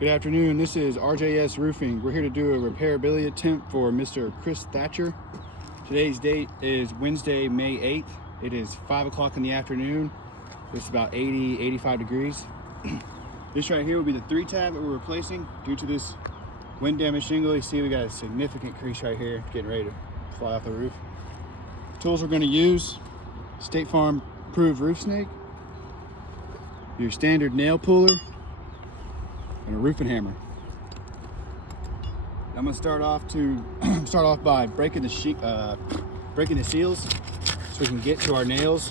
Good afternoon, this is RJS Roofing. We're here to do a repairability attempt for Mr. Chris Thatcher. Today's date is Wednesday, May 8th. It is 5 o'clock in the afternoon. It's about 85 degrees. This right here will be the 3-tab that we're replacing due to this wind damaged shingle. You see we got a significant crease right here getting ready to fly off the roof. Tools we're going to use: State Farm approved roof snake, your standard nail puller, and a roofing hammer. I'm going to start off by breaking the seals so we can get to our nails.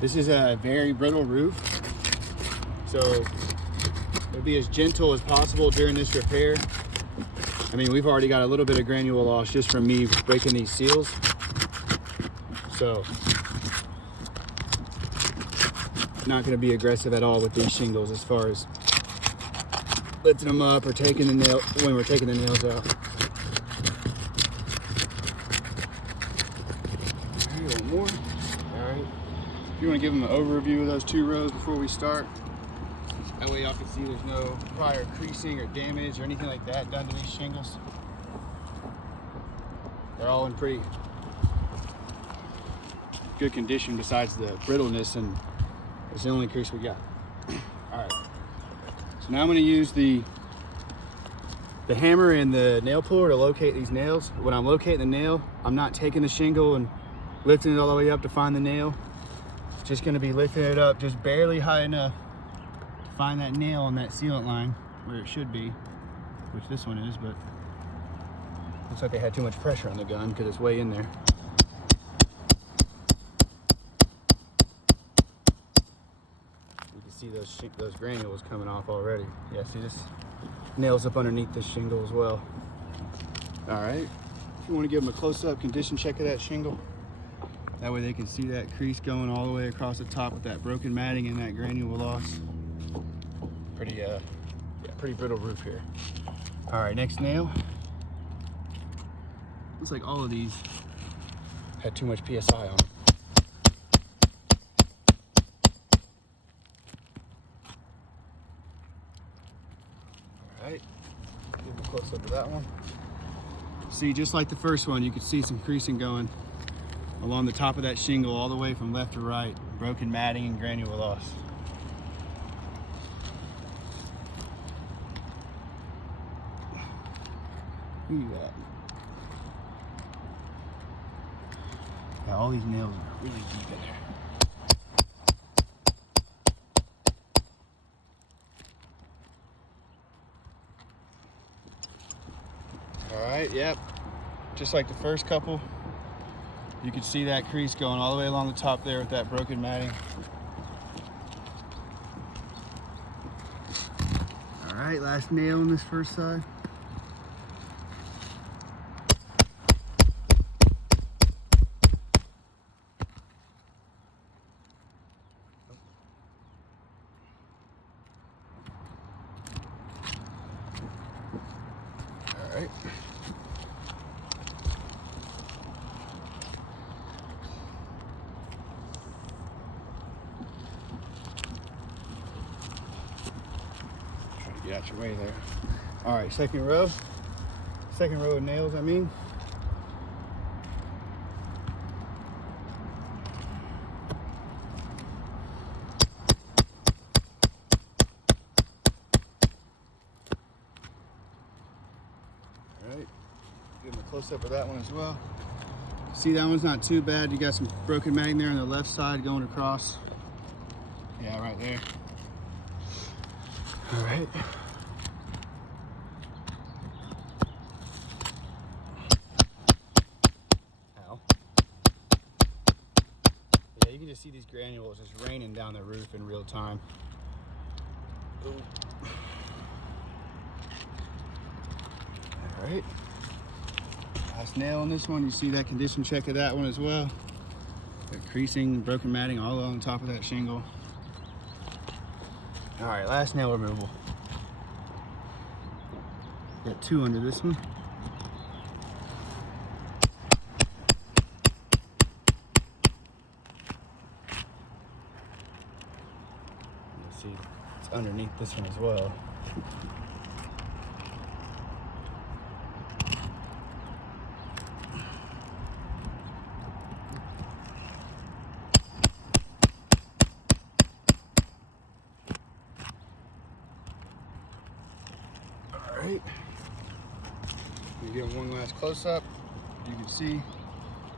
This is a very brittle roof, so it'll be as gentle as possible during this repair. I mean, we've already got a little bit of granule loss just from me breaking these seals, so not going to be aggressive at all with these shingles as far as lifting them up or taking the nail when we're taking the nails out. Okay, one more. All right. If you want to give them an overview of those 2 rows before we start, that way y'all can see there's no prior creasing or damage or anything like that done to these shingles. They're all in pretty good condition besides the brittleness, and it's the only crease we got. All right. So now I'm going to use the hammer and the nail puller to locate these nails. When I'm locating the nail, I'm not taking the shingle and lifting it all the way up to find the nail. Just going to be lifting it up just barely high enough to find that nail on that sealant line where it should be, which this one is, but looks like they had too much pressure on the gun because it's way in there. See those granules coming off already. Yeah, see this nails up underneath this shingle as well. All right, if you want to give them a close-up condition check of that shingle, that way they can see that crease going all the way across the top with that broken matting and that granule loss. Pretty brittle roof here. All right, next nail. Looks like all of these had too much PSI on them. Right, give a close up of that one. See, just like the first one, you could see some creasing going along the top of that shingle all the way from left to right. Broken matting and granule loss. Who you at? Yeah, all these nails are really deep in there. All right, yep, just like the first couple, you can see that crease going all the way along the top there with that broken matting. All right, last nail on this first side. All right. Try to get out your way there. All right, second row of nails, I mean. All right, give them a close up of that one as well. See, that one's not too bad. You got some broken matting there on the left side going across. Yeah, right there. All right. Ow. Yeah, you can just see these granules just raining down the roof in real time. Ooh. All right. Last nail on this one. You see that condition check of that one as well. Got creasing, broken matting all on top of that shingle. All right, last nail removal. Got 2 under this one. You see, it's underneath this one as well. All right. We get one last close up. You can see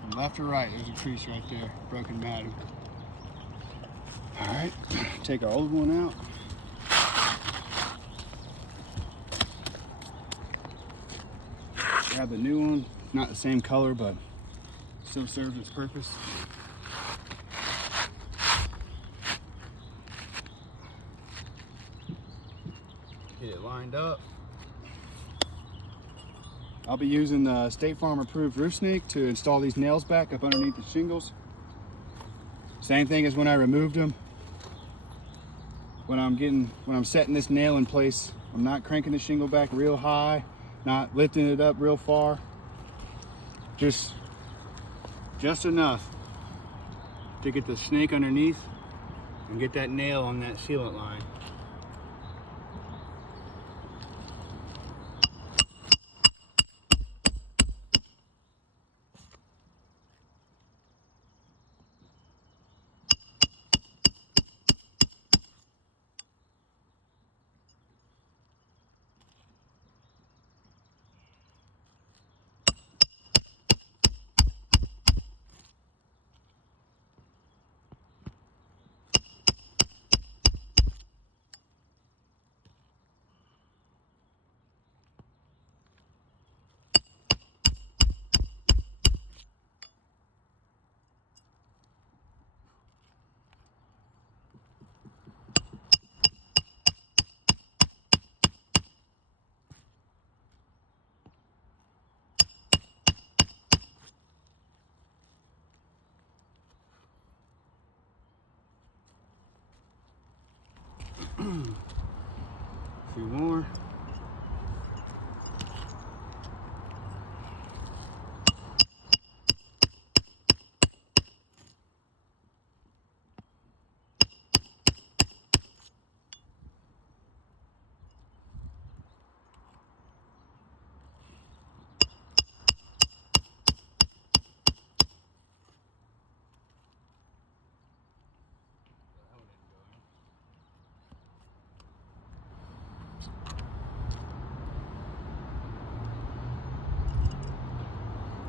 from left to right, there's a crease right there, broken matting. All right, take our old one out. Grab the new one, not the same color, but still serves its purpose. Get it lined up. I'll be using the State Farm approved roof snake to install these nails back up underneath the shingles. Same thing as when I removed them. When I'm setting this nail in place, I'm not cranking the shingle back real high, not lifting it up real far. Just enough to get the snake underneath and get that nail on that sealant line. A few more.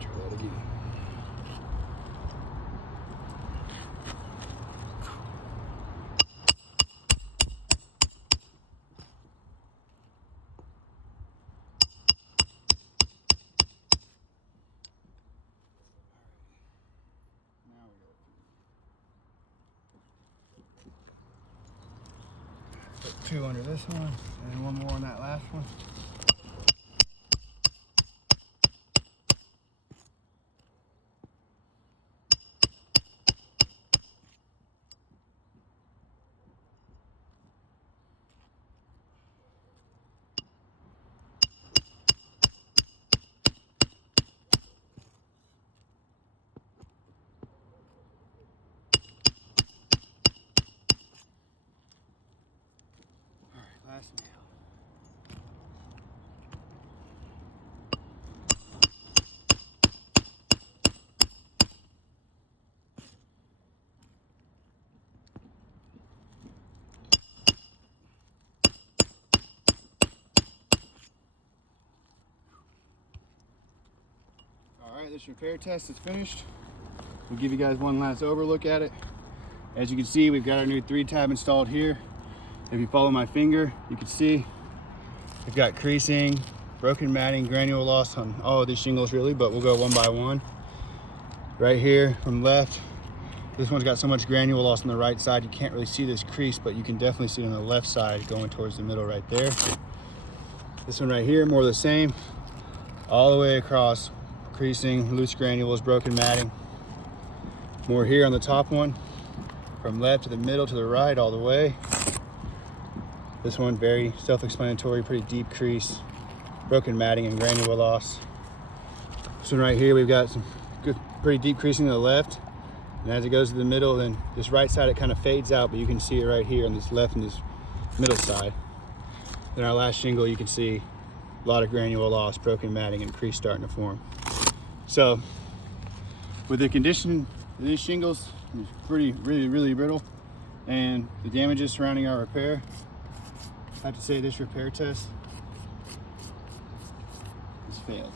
Try that again. Now we go. Put two under this one and one more on that last one. Last nail. All right, this repair test is finished. We'll give you guys one last overlook at it. As you can see, we've got our new 3-tab installed here. If you follow my finger, you can see we've got creasing, broken matting, granule loss on all of these shingles really, but we'll go one by one. Right here from left, this one's got so much granule loss on the right side, you can't really see this crease, but you can definitely see it on the left side going towards the middle right there. This one right here, more of the same, all the way across, creasing, loose granules, broken matting. More here on the top one, from left to the middle to the right, all the way. This one, very self-explanatory, pretty deep crease, broken matting and granule loss. This one right here, we've got some good, pretty deep creasing to the left. And as it goes to the middle, then this right side, it kind of fades out, but you can see it right here on this left and this middle side. Then our last shingle, you can see a lot of granule loss, broken matting, and crease starting to form. So with the condition of these shingles, it's really brittle, and the damages surrounding our repair, I have to say this repair test has failed.